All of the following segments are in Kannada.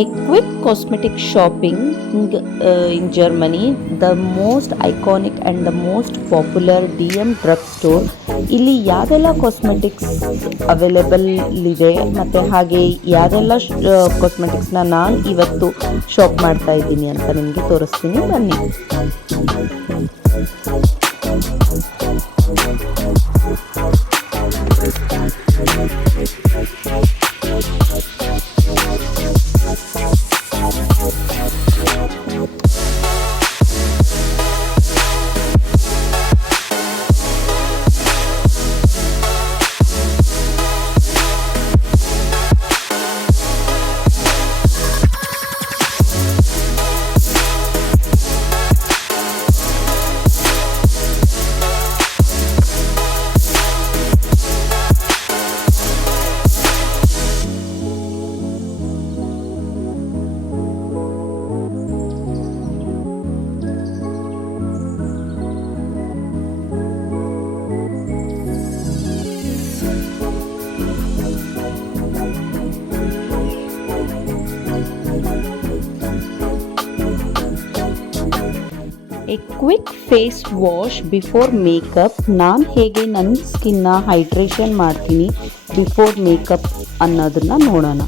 A quick cosmetic shopping in Germany, the most iconic and the most popular DM drugstore. ಇಲ್ಲಿ ಯಾವೆಲ್ಲ ಕಾಸ್ಮೆಟಿಕ್ಸ್ ಅವೈಲೇಬಲ್ ಇದೆ ಮತ್ತು ಹಾಗೆ ಯಾವೆಲ್ಲ ಕಾಸ್ಮೆಟಿಕ್ಸ್ನ ನಾನು ಇವತ್ತು ಶಾಪ್ ಮಾಡ್ತಾ ಇದ್ದೀನಿ ಅಂತ ನಿಮಗೆ ತೋರಿಸ್ತೀನಿ, ಬನ್ನಿ. A quick face wash before makeup. ನಾನು ಹೇಗೆ ನನ್ನ ಸ್ಕಿನ್ನ ಹೈಡ್ರೇಷನ್ ಮಾಡ್ತೀನಿ ಬಿಫೋರ್ ಮೇಕಪ್ ಅನ್ನೋದನ್ನು ನೋಡೋಣ.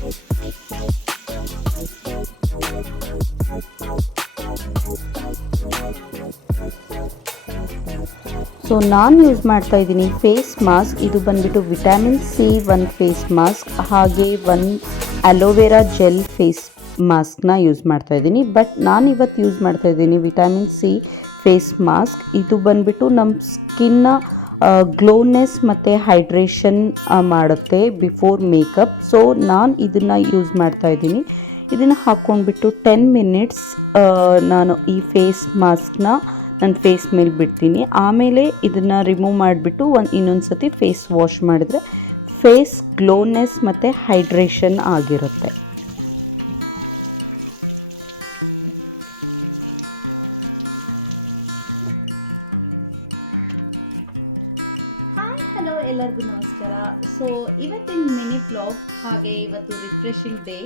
ಸೊ ನಾನು ಯೂಸ್ ಮಾಡ್ತಾ ಇದ್ದೀನಿ ಫೇಸ್ ಮಾಸ್ಕ್. ಇದು ಬಂದ್ಬಿಟ್ಟು ವಿಟಮಿನ್ ಸಿ ಒಂದು ಫೇಸ್ ಮಾಸ್ಕ್, ಹಾಗೆ ಒಂದು ಅಲೋವೆರಾ ಜೆಲ್ ಫೇಸ್ ಮಾಸ್ಕ್ನ ಯೂಸ್ ಮಾಡ್ತಾ ಇದ್ದೀನಿ. ಬಟ್ ನಾನು ಇವತ್ತು ಯೂಸ್ ಮಾಡ್ತಾ ಇದ್ದೀನಿ ವಿಟಮಿನ್ ಸಿ ಫೇಸ್ ಮಾಸ್ಕ್. ಇದು ಬಂದ್ಬಿಟ್ಟು ನಮ್ಮ ಸ್ಕಿನ್ನ ಗ್ಲೋನೆಸ್ ಮತ್ತು ಹೈಡ್ರೇಷನ್ ಮಾಡುತ್ತೆ ಬಿಫೋರ್ ಮೇಕಪ್. ಸೊ ನಾನು ಇದನ್ನು ಯೂಸ್ ಮಾಡ್ತಾ ಇದ್ದೀನಿ. ಇದನ್ನು ಹಾಕ್ಕೊಂಡ್ಬಿಟ್ಟು 10 ಮಿನಿಟ್ಸ್ ನಾನು ಈ ಫೇಸ್ ಮಾಸ್ಕ್ನ ನನ್ನ ಫೇಸ್ ಮೇಲೆ ಬಿಡ್ತೀನಿ. ಆಮೇಲೆ ಇದನ್ನು ರಿಮೂವ್ ಮಾಡಿಬಿಟ್ಟು ಇನ್ನೊಂದು ಸತಿ ಫೇಸ್ ವಾಶ್ ಮಾಡಿದ್ರೆ ಫೇಸ್ ಗ್ಲೋನೆಸ್ ಮತ್ತು ಹೈಡ್ರೇಷನ್ ಆಗಿರುತ್ತೆ. ಹಲೋ, ಎಲ್ಲರಿಗೂ ನಮಸ್ಕಾರ. ಸೊ ಇವತ್ತಿನ ಮಿನಿ ಬ್ಲಾಗ್, ಹಾಗೆ ಇವತ್ತು ರಿಫ್ರೆಶಿಂಗ್ ಡೇ,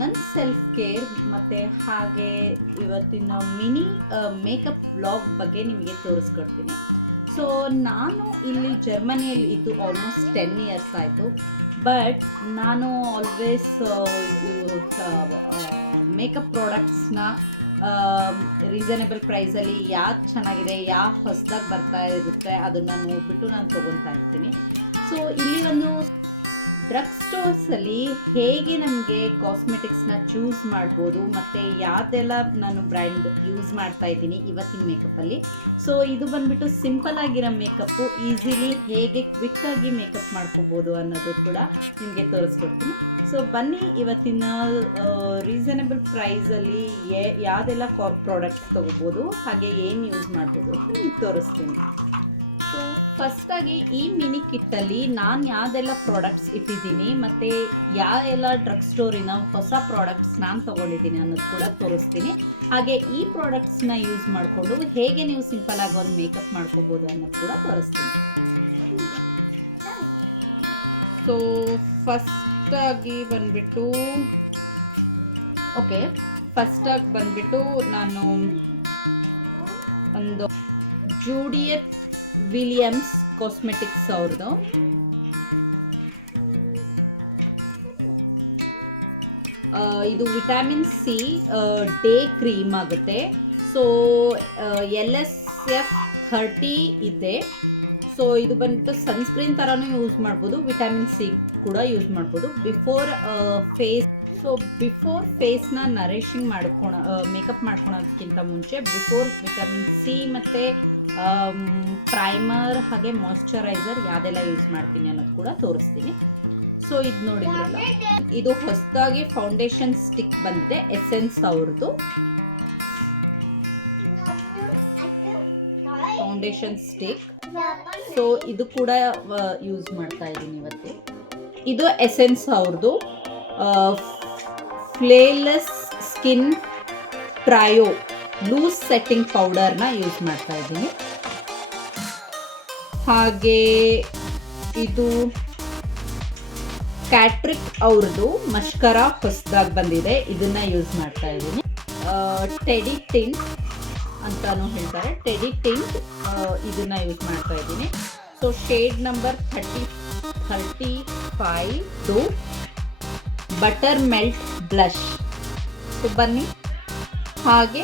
ನನ್ನ ಸೆಲ್ಫ್ ಕೇರ್ ಮತ್ತು ಹಾಗೆ ಇವತ್ತಿನ ಮಿನಿ ಮೇಕಪ್ ಬ್ಲಾಗ್ ಬಗ್ಗೆ ನಿಮಗೆ ತೋರಿಸ್ಕೊಡ್ತೀನಿ. ಸೊ ನಾನು ಇಲ್ಲಿ ಜರ್ಮನಿಯಲ್ಲಿ ಇದ್ದು ಆಲ್ಮೋಸ್ಟ್ 10 ಇಯರ್ಸ್ ಆಯಿತು. ಬಟ್ ನಾನು ಆಲ್ವೇಸ್ ಮೇಕಪ್ ಪ್ರಾಡಕ್ಟ್ಸ್ನ ರೀಸನೇಬಲ್ ಪ್ರೈಸಲ್ಲಿ ಯಾವ್ದು ಚೆನ್ನಾಗಿದೆ, ಯಾವ ಹೊಸದಾಗಿ ಬರ್ತಾ ಇರುತ್ತೆ ಅದನ್ನು ನೋಡಿಬಿಟ್ಟು ನಾನು ತೊಗೊತಾ ಇರ್ತೀನಿ. ಸೊ ಇಲ್ಲಿ ಒಂದು ಡ್ರಗ್ ಸ್ಟೋರ್ಸಲ್ಲಿ ಹೇಗೆ ನಮಗೆ ಕಾಸ್ಮೆಟಿಕ್ಸ್ನ ಚೂಸ್ ಮಾಡ್ಬೋದು ಮತ್ತು ಯಾವುದೆಲ್ಲ ನಾನು ಬ್ರ್ಯಾಂಡ್ ಯೂಸ್ ಮಾಡ್ತಾ ಇದ್ದೀನಿ ಇವತ್ತಿನ ಮೇಕಪ್ಪಲ್ಲಿ. ಸೊ ಇದು ಬಂದುಬಿಟ್ಟು ಸಿಂಪಲ್ ಆಗಿರೋ ಮೇಕಪ್ಪು, ಈಸಿಲಿ ಹೇಗೆ ಕ್ವಿಕ್ಕಾಗಿ ಮೇಕಪ್ ಮಾಡ್ಕೋಬೋದು ಅನ್ನೋದು ಕೂಡ ನಿಮಗೆ ತೋರಿಸ್ಕೊಡ್ತೀನಿ. ಸೊ ಬನ್ನಿ, ಇವತ್ತಿನ ರೀಸನೇಬಲ್ ಪ್ರೈಸಲ್ಲಿ ಯಾವುದೆಲ್ಲ ಪ್ರಾಡಕ್ಟ್ಸ್ ತೊಗೋಬೋದು ಹಾಗೆ ಏನು ಯೂಸ್ ಮಾಡ್ಬೋದು ಅಂತ ನಿಮಗೆ ತೋರಿಸ್ತೀನಿ. ಸೊ ಫಸ್ಟಾಗಿ ಈ ಮಿನಿ ಕಿಟ್ಟಲ್ಲಿ ನಾನು ಯಾವುದೆಲ್ಲ ಪ್ರಾಡಕ್ಟ್ಸ್ ಇಟ್ಟಿದ್ದೀನಿ ಮತ್ತು ಯಾವೆಲ್ಲ ಡ್ರಗ್ ಸ್ಟೋರಿನ ಹೊಸ ಪ್ರಾಡಕ್ಟ್ಸ್ ನಾನು ತೊಗೊಂಡಿದ್ದೀನಿ ಅನ್ನೋದು ಕೂಡ ತೋರಿಸ್ತೀನಿ. ಹಾಗೆ ಈ ಪ್ರಾಡಕ್ಟ್ಸ್ನ ಯೂಸ್ ಮಾಡಿಕೊಂಡು ಹೇಗೆ ನೀವು ಸಿಂಪಲಾಗಿ ಒಂದು ಮೇಕಪ್ ಮಾಡ್ಕೋಬೋದು ಅನ್ನೋದು ಕೂಡ ತೋರಿಸ್ತೀನಿ. ಸೊ ಫಸ್ಟಾಗಿ ಬಂದುಬಿಟ್ಟು ನಾನು ಒಂದು ಜೂಡಿಯಟ್ ವಿಲಿಯಮ್ಸ್ ಕಾಸ್ಮೆಟಿಕ್ಸ್ ಅವ್ರದ್ದು ಇದು ವಿಟಮಿನ್ ಸಿ ಡೇ ಕ್ರೀಮ್ ಆಗುತ್ತೆ. ಸೊ LSF 30 ಇದೆ. ಸೊ ಇದು ಬಂದ್ಬಿಟ್ಟು ಸನ್ಸ್ಕ್ರೀನ್ ಥರನೂ ಯೂಸ್ ಮಾಡ್ಬೋದು, ವಿಟಮಿನ್ ಸಿ ಕೂಡ ಯೂಸ್ ಮಾಡ್ಬೋದು ಬಿಫೋರ್ ಫೇಸ್. ಸೊ ಬಿಫೋರ್ ಫೇಸ್ನ ನರಿಶಿಂಗ್ ಮೇಕಪ್ ಮಾಡ್ಕೊಳೋದಕ್ಕಿಂತ ಮುಂಚೆ ಬಿಫೋರ್ ವಿಟಮಿನ್ ಸಿ ಮತ್ತು ಪ್ರೈಮರ್ ಹಾಗೆ ಮಾಯ್ಶ್ಚರೈಸರ್ ಯಾವುದೆಲ್ಲ ಯೂಸ್ ಮಾಡ್ತೀನಿ ಅನ್ನೋದು ಕೂಡ ತೋರಿಸ್ತೀನಿ. ಸೊ ಇದು ನೋಡಿದ್ರಲ್ಲ, ಇದು ಹೊಸದಾಗಿ ಫೌಂಡೇಶನ್ ಸ್ಟಿಕ್ ಬಂದಿದೆ ಎಸೆನ್ಸ್ ಅವ್ರದ್ದು. ಫೌಂಡೇಶನ್ ಸ್ಟಿಕ್, ಸೊ ಇದು ಕೂಡ ಯೂಸ್ ಮಾಡ್ತಾ ಇದ್ದೀನಿ ಇವತ್ತು. ಇದು ಎಸೆನ್ಸ್ ಅವ್ರದ್ದು flawless skin trio loose setting ಪೌಡರ್ನ ಯೂಸ್ ಮಾಡ್ತಾ ಇದ್ದೀನಿ. ಹಾಗೆ ಇದು ಕ್ಯಾಟ್ರಿಕ್ ಅವ್ರದ್ದು ಮಸ್ಕರಾ ಹೊಸದಾಗಿ ಬಂದಿದೆ, ಇದನ್ನ ಯೂಸ್ ಮಾಡ್ತಾ ಇದ್ದೀನಿ. ಟೆಡಿ ಟಿಂಟ್ ಅಂತಾನು ಹೇಳ್ತಾರೆ, ಟೆಡಿ ಟಿಂಟ್ ಇದನ್ನ ಯೂಸ್ ಮಾಡ್ತಾ ಇದ್ದೀನಿ. So shade number 35 to butter melt blush. So ಬನ್ನಿ, ಹಾಗೆ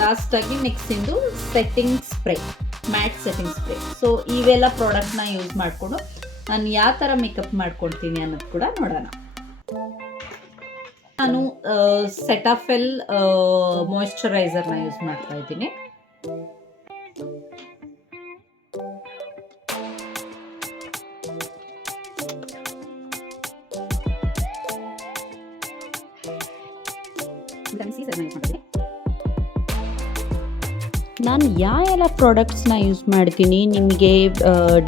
ಲಾಸ್ಟಾಗಿ ನೆಕ್ಸ್ಟಿಂದು setting spray, matte setting spray. So ಇವೆಲ್ಲ ಪ್ರಾಡಕ್ಟ್ನ ಯೂಸ್ ಮಾಡಿಕೊಂಡು ನಾನು ಯಾವ ಥರ ಮೇಕಪ್ ಮಾಡ್ಕೊಳ್ತೀನಿ ಅನ್ನೋದು ಕೂಡ ನೋಡೋಣ. ನಾನು ಸೆಟಾಫೆಲ್ ಮಾಯಿಶ್ಚರೈಸರ್ನ ಯೂಸ್ ಮಾಡ್ತಾ ಇದ್ದೀನಿ. ನಾನು ಎಲ್ಲ ಪ್ರಾಡಕ್ಟ್ಸ್ನ ಯೂಸ್ ಮಾಡ್ತೀನಿ ನಿಮಗೆ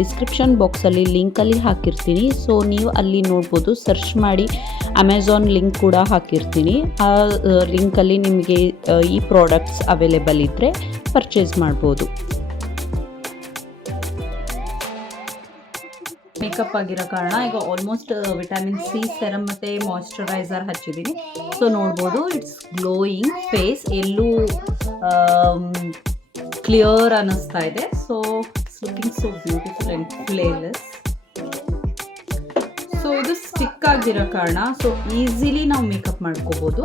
ಡಿಸ್ಕ್ರಿಪ್ಷನ್ ಬಾಕ್ಸಲ್ಲಿ ಲಿಂಕಲ್ಲಿ ಹಾಕಿರ್ತೀನಿ. ಸೊ ನೀವು ಅಲ್ಲಿ ನೋಡ್ಬೋದು, ಸರ್ಚ್ ಮಾಡಿ ಅಮೆಝಾನ್ ಲಿಂಕ್ ಕೂಡ ಹಾಕಿರ್ತೀನಿ. ಆ ಲಿಂಕಲ್ಲಿ ನಿಮಗೆ ಈ ಪ್ರಾಡಕ್ಟ್ಸ್ ಅವೈಲೇಬಲ್ ಇದ್ದರೆ ಪರ್ಚೇಸ್ ಮಾಡ್ಬೋದು. ಮೇಕಪ್ ಆಗಿರೋ ಕಾರಣ ಈಗ ಆಲ್ಮೋಸ್ಟ್ ವಿಟಮಿನ್ ಸಿ ಸೆರಮ್ ಮತ್ತು ಮಾಯಿಶ್ಚರೈಸರ್ ಹಚ್ಚಿದ್ದೀನಿ. ಸೊ ನೋಡ್ಬೋದು, ಇಟ್ಸ್ ಗ್ಲೋಯಿಂಗ್ ಫೇಸ್, ಎಲ್ಲೂ ಕ್ಲಿಯರ್ ಅನ್ನಿಸ್ತಾ ಇದೆ. So it's looking so beautiful and flawless. So ಇದು ಸ್ಟಿಕ್ ಆಗಿರೋ ಕಾರಣ ಸೊ ಈಸಿಲಿ ನಾವು ಮೇಕಪ್ ಮಾಡ್ಕೋಬೋದು.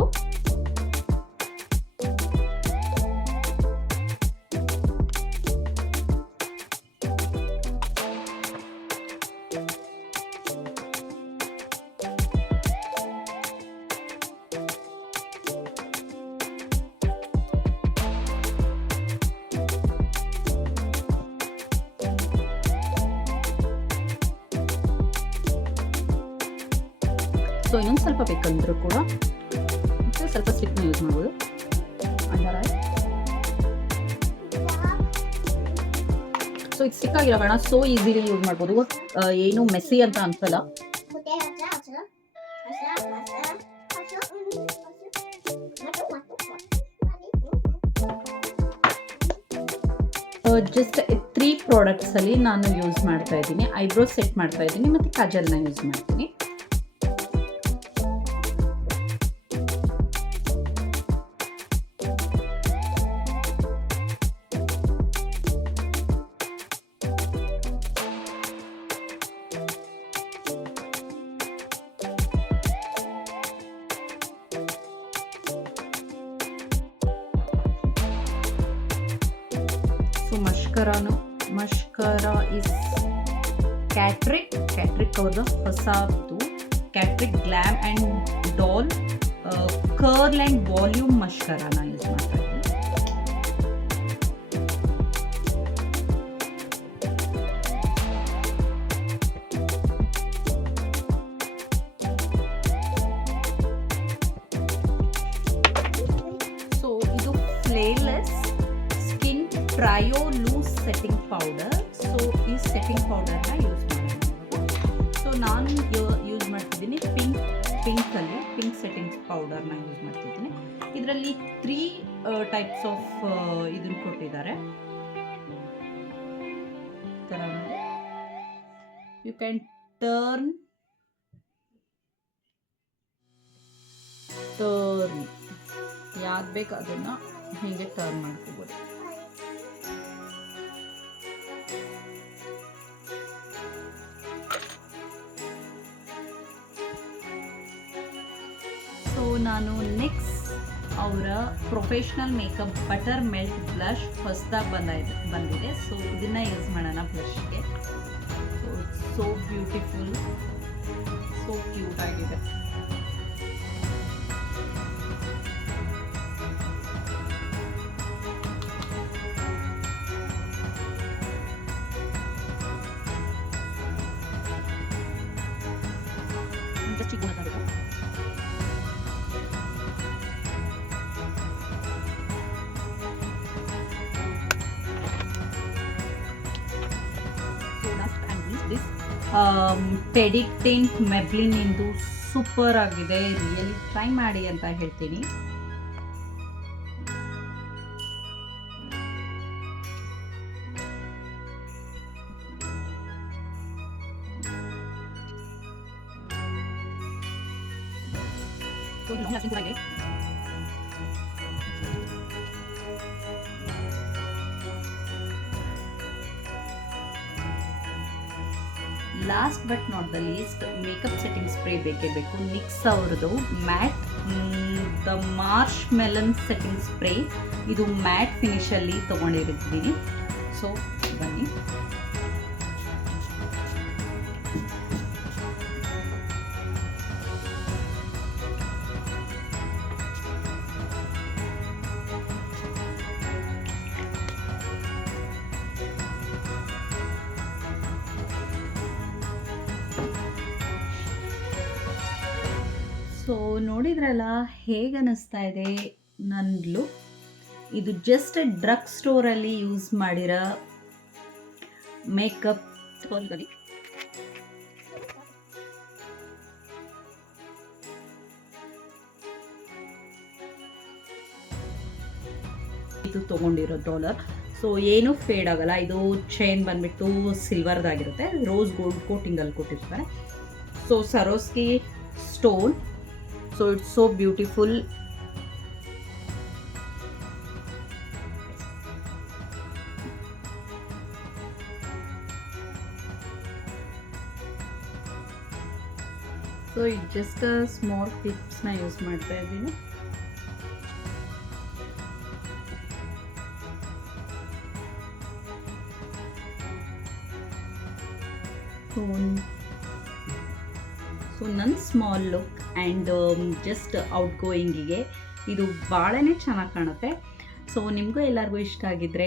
ಸೊ ಇನ್ನೊಂದು ಸ್ವಲ್ಪ ಬೇಕಂದ್ರೂ ಕೂಡ ಸ್ವಲ್ಪ ಸ್ಟಿಕ್ನ ಯೂಸ್ ಮಾಡ್ಬೋದು. ಅಂಡರ್ ಐ ಸೊ ಇದು ಸ್ಟಿಕ್ ಆಗಿರೋ ಕಾರಣ ಸೊ ಈಸಿಲಿ ಯೂಸ್ ಮಾಡ್ಬೋದು, ಏನು ಮೆಸ್ಸಿ ಅಂತ ಅನ್ಸಲ್ಲ. ಜಸ್ಟ್ 3 ಪ್ರಾಡಕ್ಟ್ಸಲ್ಲಿ ನಾನು ಯೂಸ್ ಮಾಡ್ತಾ ಇದ್ದೀನಿ. ಐಬ್ರೋ ಸೆಟ್ ಮಾಡ್ತಾ ಇದ್ದೀನಿ ಮತ್ತು ಕಾಜಲ್ನ ಯೂಸ್ ಮಾಡ್ತೀನಿ. ಮಸ್ಕರಾ ಇಸ್ ಕ್ಯಾಟ್ರಿಕ್ ಅವ್ರದ್ದು ಹೊಸದು Catrice glam and doll curl and volume ಮಸ್ಕರಾನ ಯೂಸ್ ಮಾಡ್ತಾ ಇದ್ದೀನಿ. ಸೊ ಇದು flawless skin trio loose setting powder. So ಈ ಸೆಟ್ಟಿಂಗ್ ಪೌಡರ್ನ ಯೂಸ್ ಮಾಡೋಣ. ಸೊ ನಾನು ಯೂಸ್ ಮಾಡ್ತಿದ್ದೀನಿ ಪಿಂಕಲ್ಲಿ ಪಿಂಕ್ ಸೆಟ್ಟಿಂಗ್ ಪೌಡರ್ನ ಯೂಸ್ ಮಾಡ್ತಿದ್ದೀನಿ. ಇದರಲ್ಲಿ 3 ಟೈಪ್ಸ್ ಆಫ್ ಇದನ್ನು ಕೊಟ್ಟಿದ್ದಾರೆ. ಯು ಕ್ಯಾನ್ ಟರ್ನ್ ಯಾವ್ದು ಬೇಕು ಅದನ್ನು ಹೀಗೆ ಟರ್ನ್ ಮಾಡ್ಕೋಬೋದು. ಸೊ ನಾನು ನೆಕ್ಸ್ಟ್ ಅವರ professional makeup butter melt blush ಹೊಸದಾಗಿ ಬಂದಿದೆ. ಸೊ ಇದನ್ನ ಯೂಸ್ ಮಾಡೋಣ ಬ್ಲಷ್ಗೆ. So it's so beautiful, so cute ಆಗಿದೆ. ಟೆಡಿ ಟಿಂಟ್ ಮೆಬ್ಲಿನ್ ಇಂದು ಸೂಪರ್ ಆಗಿದೆ, ರಿಯಲಿ ಟ್ರೈ ಮಾಡಿ ಅಂತ ಹೇಳ್ತೀನಿ. Last but not the least makeup setting spray ಬೇಕೇ ಬೇಕು. ನಿಕ್ಸ್ ಅವ್ರದ್ದು matte the marshmallow setting spray. ಇದು ಮ್ಯಾಟ್ ಫಿನಿಷಲ್ಲಿ ತೊಗೊಂಡಿರ್ತೀನಿ. ಸೊ ಬನ್ನಿ. ಸೊ ನೋಡಿದ್ರಲ್ಲ ಹೇಗೆ ಅನ್ನಿಸ್ತಾ ಇದೆ ನನ್ನ ಲುಕ್. ಇದು ಜಸ್ಟ್ ಡ್ರಗ್ ಸ್ಟೋರಲ್ಲಿ ಯೂಸ್ ಮಾಡಿರೋ ಮೇಕಪ್. ಇದು ತೊಗೊಂಡಿರೋ ಡಾಲರ್. ಸೊ ಏನೂ ಫೇಡ್ ಆಗಲ್ಲ. ಇದು ಚೈನ್ ಬಂದ್ಬಿಟ್ಟು ಸಿಲ್ವರ್ದಾಗಿರುತ್ತೆ, ರೋಸ್ ಗೋಲ್ಡ್ ಕೋಟಿಂಗಲ್ಲಿ ಕೊಟ್ಟಿರ್ತಾರೆ. So ಸರೋಸ್ಕಿ stone. So it's so beautiful. So it's just a small clips na use ಮಾಡ್ತಾ ಇದ್ದೀನಿ. ಸೊ ನನ್ನ small look and just out ಗೋಯಿಂಗಿಗೆ ಇದು ಭಾಳನೇ ಚೆನ್ನಾಗಿ ಕಾಣುತ್ತೆ. ಸೊ ನಿಮಗೂ ಎಲ್ಲರಿಗೂ ಇಷ್ಟ ಆಗಿದ್ದರೆ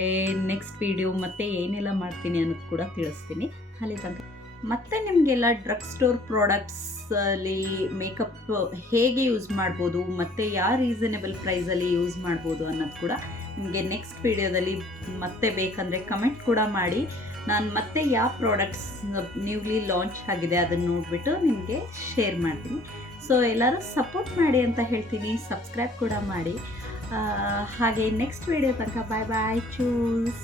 ನೆಕ್ಸ್ಟ್ ವೀಡಿಯೋ ಮತ್ತೆ ಏನೆಲ್ಲ ಮಾಡ್ತೀನಿ ಅನ್ನೋದು ಕೂಡ ತಿಳಿಸ್ತೀನಿ. ಅಲ್ಲಿ ತನಕ ಮತ್ತು ನಿಮಗೆಲ್ಲ ಡ್ರಗ್ ಸ್ಟೋರ್ ಪ್ರಾಡಕ್ಟ್ಸಲ್ಲಿ ಮೇಕಪ್ ಹೇಗೆ ಯೂಸ್ ಮಾಡ್ಬೋದು ಮತ್ತು ಯಾವ ರೀಸನೇಬಲ್ ಪ್ರೈಸಲ್ಲಿ ಯೂಸ್ ಮಾಡ್ಬೋದು ಅನ್ನೋದು ಕೂಡ ನಿಮಗೆ ನೆಕ್ಸ್ಟ್ ವೀಡಿಯೋದಲ್ಲಿ ಮತ್ತೆ ಬೇಕಂದರೆ ಕಮೆಂಟ್ ಕೂಡ ಮಾಡಿ. ನಾನು ಮತ್ತೆ ಯಾವ ಪ್ರಾಡಕ್ಟ್ಸ್ ನ್ಯೂಲಿ ಲಾಂಚ್ ಆಗಿದೆ ಅದನ್ನು ನೋಡಿಬಿಟ್ಟು ನಿಮಗೆ ಶೇರ್ ಮಾಡ್ತೀನಿ. ಸೊ ಎಲ್ಲರೂ ಸಪೋರ್ಟ್ ಮಾಡಿ ಅಂತ ಹೇಳ್ತೀನಿ. ಸಬ್ಸ್ಕ್ರೈಬ್ ಕೂಡ ಮಾಡಿ. ಹಾಗೆ ನೆಕ್ಸ್ಟ್ ವೀಡಿಯೋ ತನಕ ಬಾಯ್ ಬಾಯ್. ಚೂಸ್.